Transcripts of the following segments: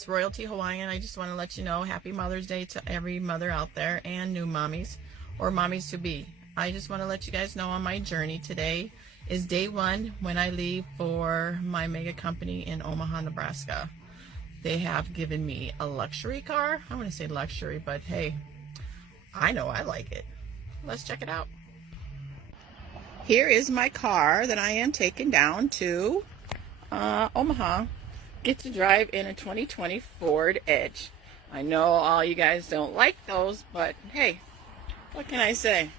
it's Royalty Hawaiian. I just want to let you know happy Mother's Day to every mother out there and new mommies or mommies to be. I just want to let you guys know on my journey. Today is day one when I leave for my mega company in Omaha, Nebraska. They have given me a luxury car. I want to say luxury, but hey, I know I like it. Let's check it out. Here is my car that I am taking down to Omaha. Get to drive in a 2020 Ford Edge. I know all you guys don't like those, but hey, what can I say?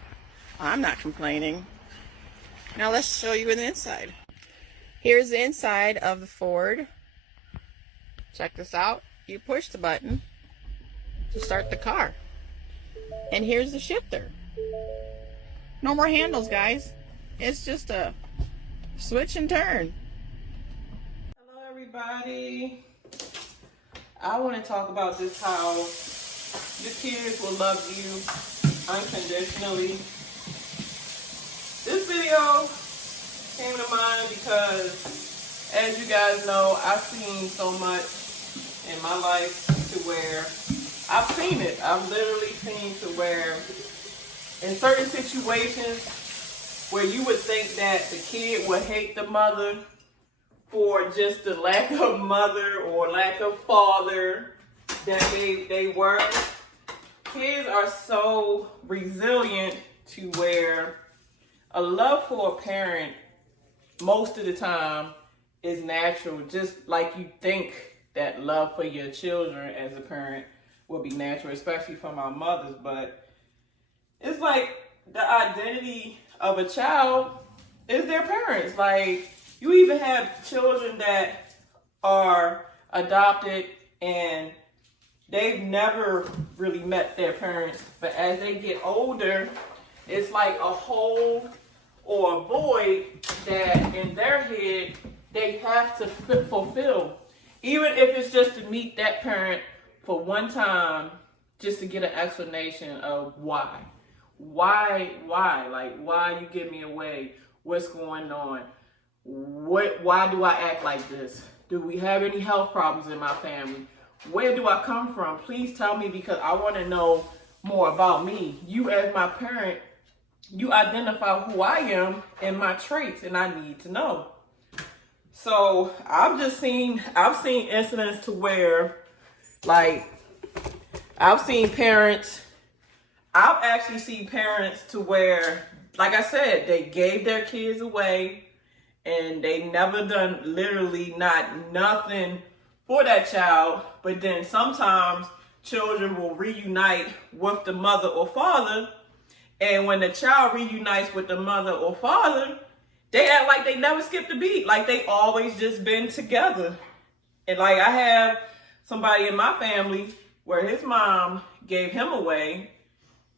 I'm not complaining. Now let's show you the inside. Here's the inside of the Ford. Check this out. You push the button to start the car. And here's the shifter. No more handles, guys. It's just a switch and turn. Hello, everybody. I want to talk about this, how your kids will love you unconditionally. This video came to mind because, as you guys know, I've seen so much in my life to where I've seen it. I've literally seen to where in certain situations where you would think that the kid would hate the mother for just the lack of mother or lack of father that they were. Kids are so resilient to where a love for a parent most of the time is natural, just like you think that love for your children as a parent will be natural, especially for my mothers. But it's like the identity of a child is their parents. Like, you even have children that are adopted and they've never really met their parents, but as they get older, it's like a hole or a void that in their head they have to fulfill, even if it's just to meet that parent for one time, just to get an explanation of why. Why, like, why you give me away? What's going on? Why do I act like this? Do we have any health problems in my family? Where do I come from? Please tell me, because I want to know more about me. You as my parent, you identify who I am and my traits, and I need to know. So I've seen incidents to where, like, I've actually seen parents to where, like I said, they gave their kids away and they never done literally nothing for that child. But then sometimes children will reunite with the mother or father. And when the child reunites with the mother or father, they act like they never skipped a beat, like they always just been together. And like, I have somebody in my family where his mom gave him away,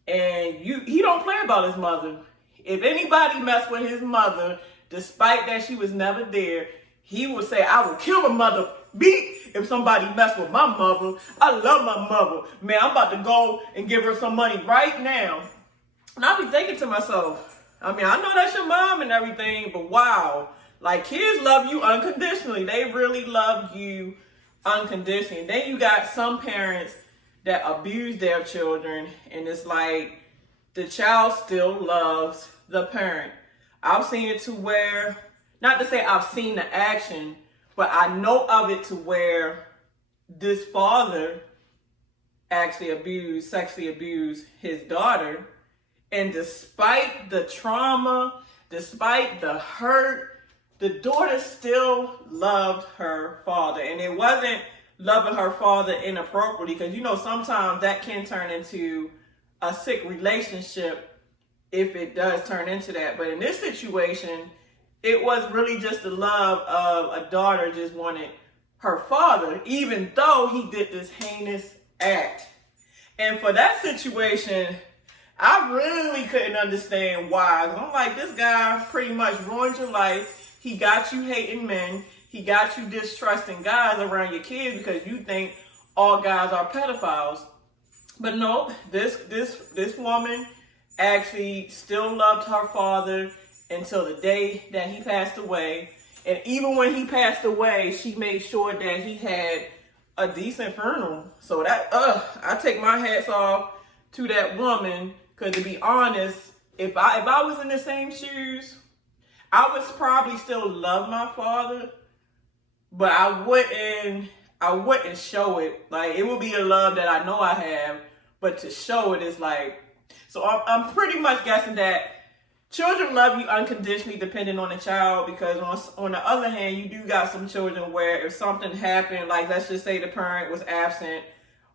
and he don't play about his mother. If anybody messed with his mother, despite that she was never there, he would say, I will kill a mother beat if somebody messed with my mother. I love my mother. Man, I'm about to go and give her some money right now. And I'll be thinking to myself, I mean, I know that's your mom and everything, but wow, like, kids love you unconditionally. They really love you unconditionally. Then you got some parents that abuse their children, and it's like the child still loves the parent. I've seen it to where, not to say I've seen the action, but I know of it to where this father actually sexually abused his daughter. And despite the trauma, despite the hurt, the daughter still loved her father. And it wasn't loving her father inappropriately, because, you know, sometimes that can turn into a sick relationship if it does turn into that. But in this situation, it was really just the love of a daughter just wanted her father, even though he did this heinous act. And for that situation, I really couldn't understand why. I'm like, this guy pretty much ruined your life. He got you hating men. He got you distrusting guys around your kids because you think all guys are pedophiles. But no, this woman actually still loved her father until the day that he passed away. And even when he passed away, she made sure that he had a decent funeral. So that, I take my hats off to that woman, because to be honest, if I was in the same shoes, I would probably still love my father, but I wouldn't show it. Like, it would be a love that I know I have, but to show it is like, so I'm pretty much guessing that children love you unconditionally depending on the child, because on the other hand, you do got some children where if something happened, like let's just say the parent was absent,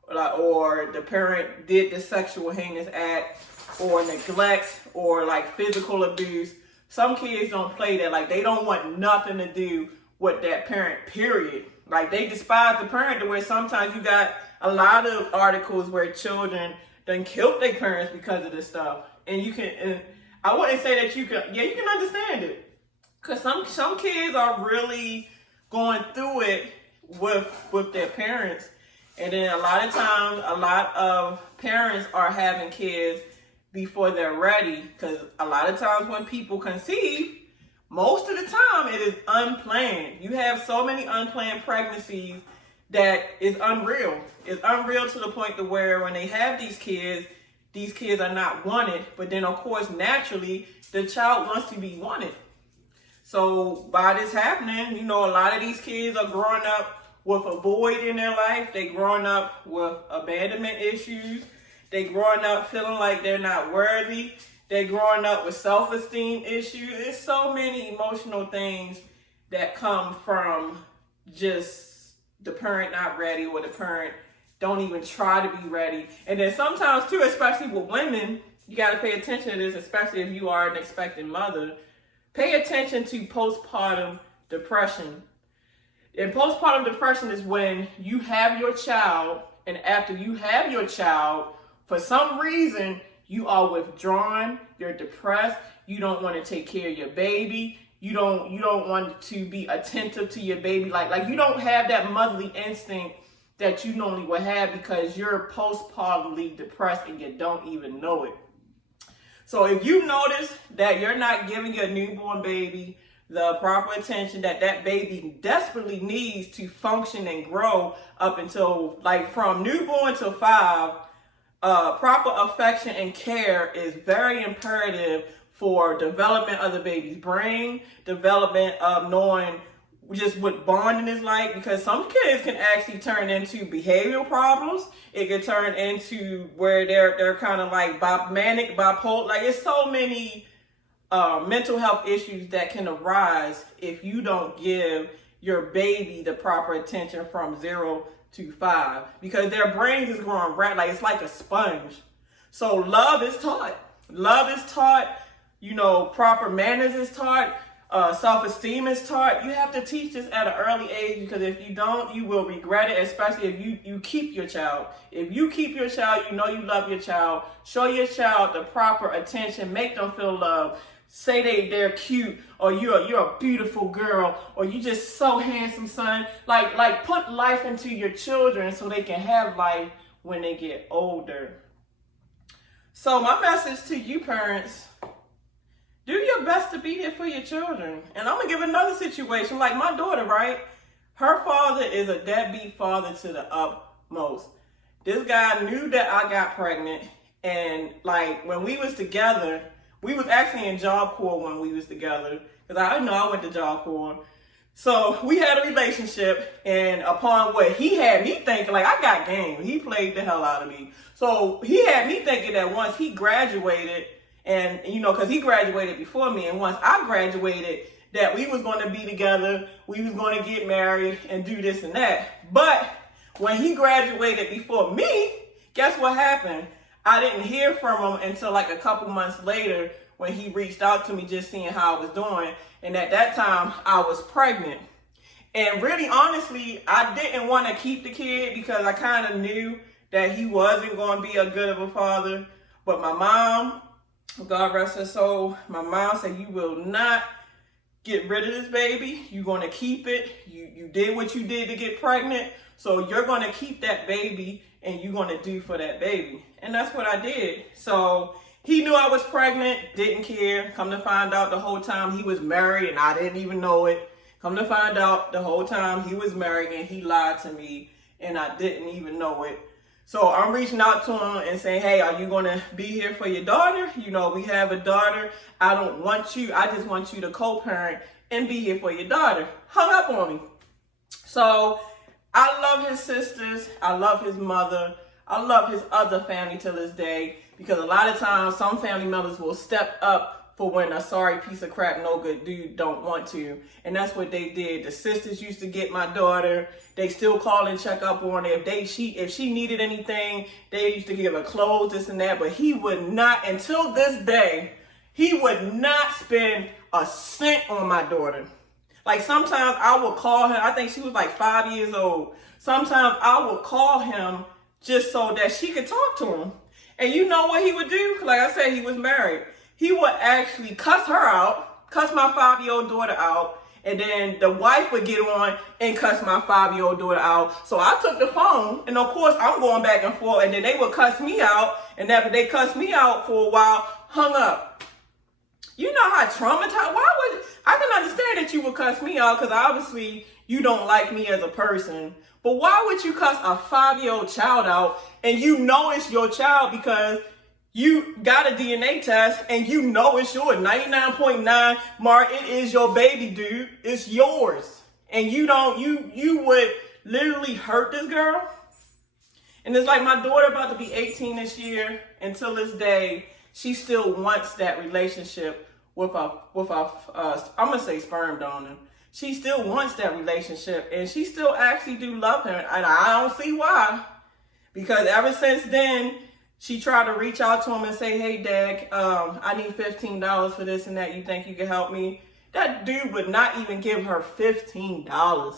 or the parent did the sexual heinous act, or neglect, or like physical abuse, some kids don't play that. Like, they don't want nothing to do with that parent, period. Like, they despise the parent, to where sometimes you got a lot of articles where children done killed their parents because of this stuff. And you can, and I wouldn't say that you can, yeah, you can understand it. Because some kids are really going through it with their parents. And then a lot of times, a lot of parents are having kids before they're ready. Because a lot of times when people conceive, most of the time it is unplanned. You have so many unplanned pregnancies that is unreal. It's unreal to the point to where when they have these kids are not wanted. But then, of course, naturally, the child wants to be wanted. So by this happening, a lot of these kids are growing up with a void in their life. They growing up with abandonment issues. They growing up feeling like they're not worthy. They growing up with self-esteem issues. There's so many emotional things that come from just the parent not ready, or the parent don't even try to be ready. And then sometimes too, especially with women, you got to pay attention to this, especially if you are an expectant mother. Pay attention to postpartum depression. And postpartum depression is when you have your child, and after you have your child, for some reason, you are withdrawn, you're depressed, you don't want to take care of your baby, you don't want to be attentive to your baby, like you don't have that motherly instinct that you normally would have, because you're postpartumly depressed and you don't even know it. So if you notice that you're not giving your newborn baby the proper attention that that baby desperately needs to function and grow up until, like, from newborn to 5, proper affection and care is very imperative for development of the baby's brain, development of knowing just what bonding is like, because some kids can actually turn into behavioral problems. It could turn into where they're kind of like manic, bipolar. Like, it's so many mental health issues that can arise if you don't give your baby the proper attention from 0 to 5, because their brains is growing like it's like a sponge. So love is taught. Proper manners is taught. Self-esteem is taught. You have to teach this at an early age, because if you don't, you will regret it, especially if you keep your child. If you keep your child, you love your child. Show your child the proper attention. Make them feel loved. Say they're cute, or you're a beautiful girl, or you just so handsome, son. Like put life into your children so they can have life when they get older. So my message to you parents, do your best to be there for your children. And I'm going to give another situation. Like my daughter, right? Her father is a deadbeat father to the utmost. This guy knew that I got pregnant. And like when we was together, we was actually in Job Corps when we was together. Because I went to Job Corps. So we had a relationship. And upon what he had me thinking, like, I got game. He played the hell out of me. So he had me thinking that once he graduated, and, because he graduated before me, and once I graduated, that we was going to be together, we was going to get married and do this and that. But when he graduated before me, guess what happened? I didn't hear from him until like a couple months later, when he reached out to me just seeing how I was doing. And at that time, I was pregnant. And really, honestly, I didn't want to keep the kid, because I kind of knew that he wasn't going to be a good of a father. But my mom, God rest her soul, my mom said, you will not get rid of this baby. You're going to keep it. You did what you did to get pregnant. So you're going to keep that baby, and you're going to do for that baby. And that's what I did. So he knew I was pregnant, didn't care. Come to find out, the whole time he was married, and I didn't even know it. Come to find out, the whole time he was married, and he lied to me. and I didn't even know it. So I'm reaching out to him and saying, hey, are you going to be here for your daughter? You know, we have a daughter. I don't want you. I just want you to co-parent and be here for your daughter. Hung up on me. So I love his sisters. I love his mother. I love his other family to this day, because a lot of times some family members will step up for when a sorry piece of crap, no good dude don't want to. And that's what they did. The sisters used to get my daughter. They still call and check up on her. If she needed anything, they used to give her clothes, this and that. But he would not, until this day, he would not spend a cent on my daughter. Like sometimes I would call him. I think she was like 5 years old. Sometimes I would call him just so that she could talk to him. And you know what he would do? Like I said, he was married. He would actually cuss her out, cuss my 5-year-old daughter out, and then the wife would get on and cuss my 5-year-old daughter out. So I took the phone, and of course I'm going back and forth, and then they would cuss me out, and after they cussed me out for a while, hung up. You know how traumatized, I can understand that you would cuss me out, because obviously you don't like me as a person, but why would you cuss a 5-year-old child out, and you know it's your child because you got a DNA test and you know it's yours. 99.9, Mark, it is your baby, dude. It's yours. And you would literally hurt this girl. And it's like my daughter about to be 18 this year. Until this day, she still wants that relationship with a I'm going to say sperm donor. She still wants that relationship, and she still actually do love him. And I don't see why. Because ever since then, she tried to reach out to him and say, hey, Dad, I need $15 for this and that. You think you can help me? That dude would not even give her $15.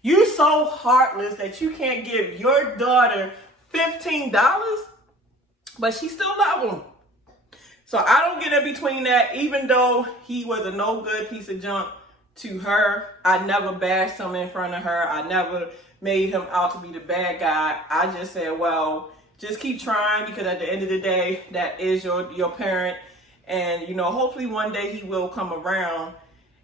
You so heartless that you can't give your daughter $15, but she still love him. So I don't get in between that. Even though he was a no good piece of junk to her, I never bashed him in front of her. I never made him out to be the bad guy. I just said, well, just keep trying, because at the end of the day, that is your parent. And, you know, hopefully one day he will come around,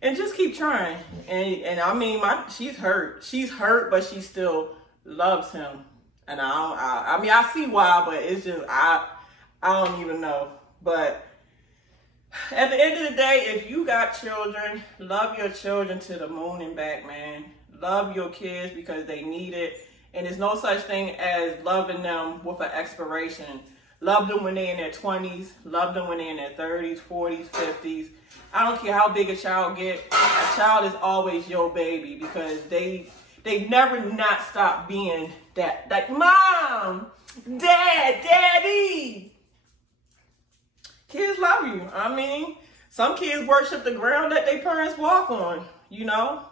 and just keep trying. And I mean, she's hurt. She's hurt, but she still loves him. And I mean, I see why, but it's just, I don't even know. But at the end of the day, if you got children, love your children to the moon and back, man. Love your kids because they need it. And there's no such thing as loving them with an expiration. Love them when they're in their 20s. Love them when they're in their 30s, 40s, 50s. I don't care how big a child gets. A child is always your baby, because they never not stop being that. Like, Mom, Dad, Daddy. Kids love you. I mean, some kids worship the ground that their parents walk on, you know,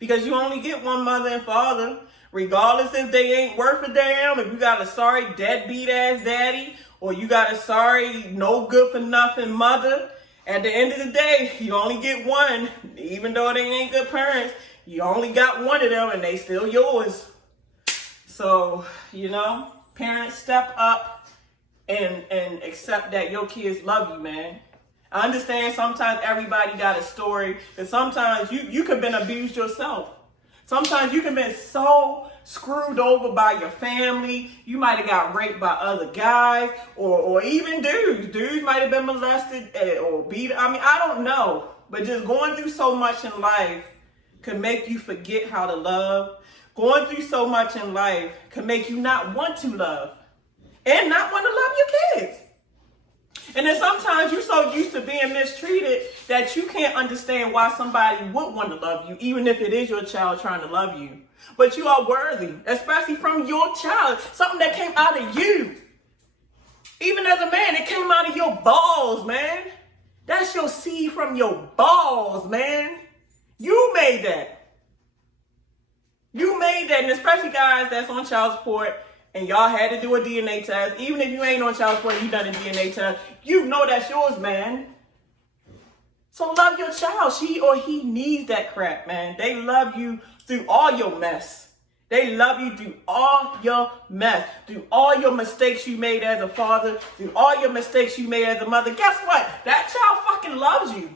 because you only get one mother and father. Regardless if they ain't worth a damn, if you got a sorry deadbeat ass daddy, or you got a sorry no good for nothing mother, at the end of the day, you only get one. Even though they ain't good parents, you only got one of them, and they still yours. So, you know, parents, step up and accept that your kids love you, man. I understand sometimes everybody got a story, and sometimes you could have been abused yourself. Sometimes you can be so screwed over by your family. You might have got raped by other guys, or even dudes. Dudes might have been molested or beat. I mean, I don't know. But just going through so much in life can make you forget how to love. Going through so much in life can make you not want to love and not want to love your kids. And then sometimes you're so used to being mistreated that you can't understand why somebody would want to love you, even if it is your child trying to love you. But you are worthy, especially from your child, something that came out of you. Even as a man, it came out of your balls, man. That's your seed from your balls, man. You made that. You made that, and especially guys that's on child support, and y'all had to do a DNA test. Even if you ain't on child support, you done a DNA test, you know that's yours, man. So love your child. She or he needs that crap, man. They love you through all your mess. They love you through all your mess, through all your mistakes you made as a father, through all your mistakes you made as a mother. Guess what? That child fucking loves you.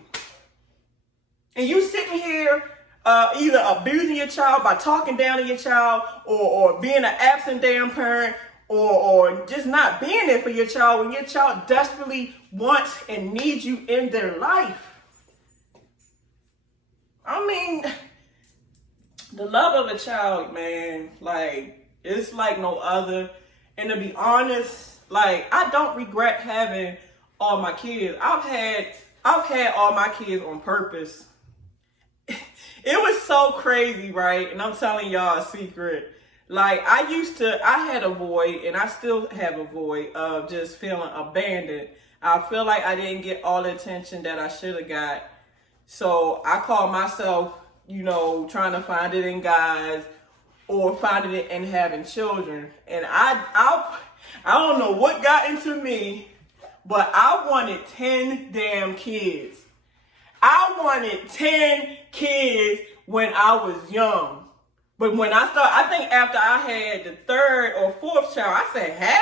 And you sitting here either abusing your child by talking down to your child, or being an absent damn parent, or just not being there for your child when your child desperately wants and needs you in their life. I mean, the love of a child, man, like, it's like no other. And to be honest, like, I don't regret having all my kids. I've had all my kids on purpose. It was so crazy, right? And I'm telling y'all a secret. Like, I had a void, and I still have a void of just feeling abandoned. I feel like I didn't get all the attention that I should have got. So I call myself, trying to find it in guys or finding it in having children. And I don't know what got into me, but I wanted 10 damn kids. I wanted 10 kids when I was young. But when I think after I had the third or fourth child, I said, hell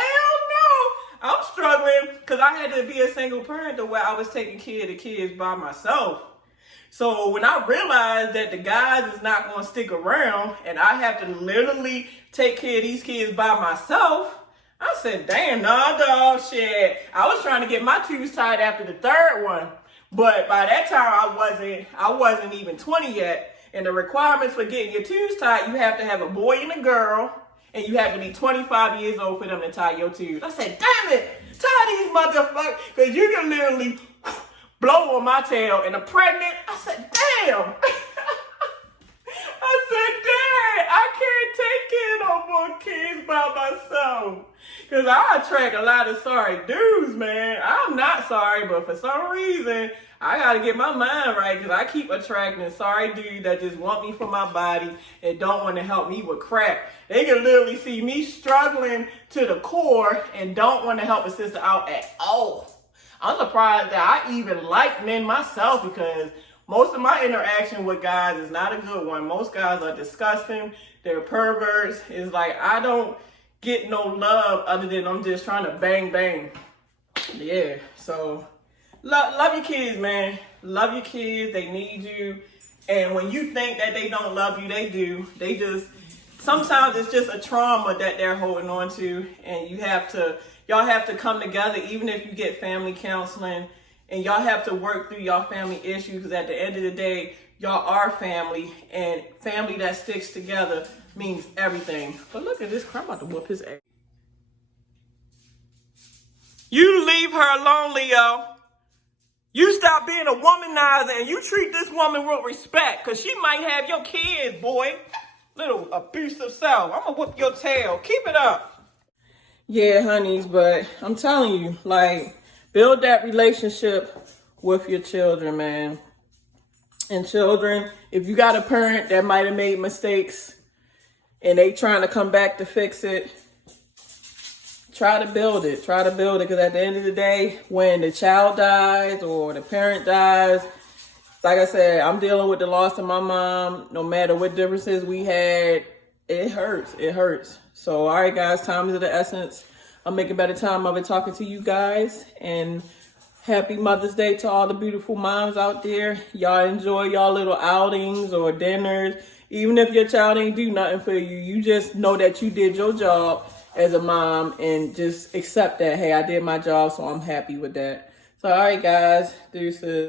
no. I'm struggling because I had to be a single parent the way I was taking care of the kids by myself. So when I realized that the guys is not going to stick around and I have to literally take care of these kids by myself, I said, damn, nah, dog, shit. I was trying to get my tubes tied after the third one. But by that time, I wasn't even 20 yet. And the requirements for getting your tubes tied, you have to have a boy and a girl, and you have to be 25 years old for them to tie your tubes. I said, damn it, tie these motherfuckers, because you can literally blow on my tail and I'm pregnant. I said, damn. I said, Dad, I can't take care of no more kids by myself. Because I attract a lot of sorry dudes, man. I'm not sorry, but for some reason, I got to get my mind right because I keep attracting sorry dudes that just want me for my body and don't want to help me with crap. They can literally see me struggling to the core and don't want to help a sister out at all. I'm surprised that I even like men myself because most of my interaction with guys is not a good one. Most guys are disgusting. They're perverts. It's like I don't get no love other than I'm just trying to bang, bang. Yeah, so love your kids, man. Love your kids. They need you. And when you think that they don't love you, they do. Sometimes it's just a trauma that they're holding on to. And y'all have to come together, even if you get family counseling. And y'all have to work through y'all family issues because at the end of the day, y'all are family. And family that sticks together means everything. But look at this crap, I'm about to whoop his ass. You leave her alone, Leo. You stop being a womanizer and you treat this woman with respect because she might have your kids, boy. Little abusive self. I'm going to whoop your tail. Keep it up. Yeah, honeys, but I'm telling you, like, build that relationship with your children, man. And children, if you got a parent that might have made mistakes and they trying to come back to fix it, try to build it. Try to build it because at the end of the day, when the child dies or the parent dies, like I said, I'm dealing with the loss of my mom. No matter what differences we had, it hurts. It hurts. So, all right, guys, time is of the essence. I'm making better time of it talking to you guys. And happy Mother's Day to all the beautiful moms out there. Y'all enjoy y'all little outings or dinners. Even if your child ain't do nothing for you, you just know that you did your job as a mom and just accept that, hey, I did my job, so I'm happy with that. So, all right, guys, deuces.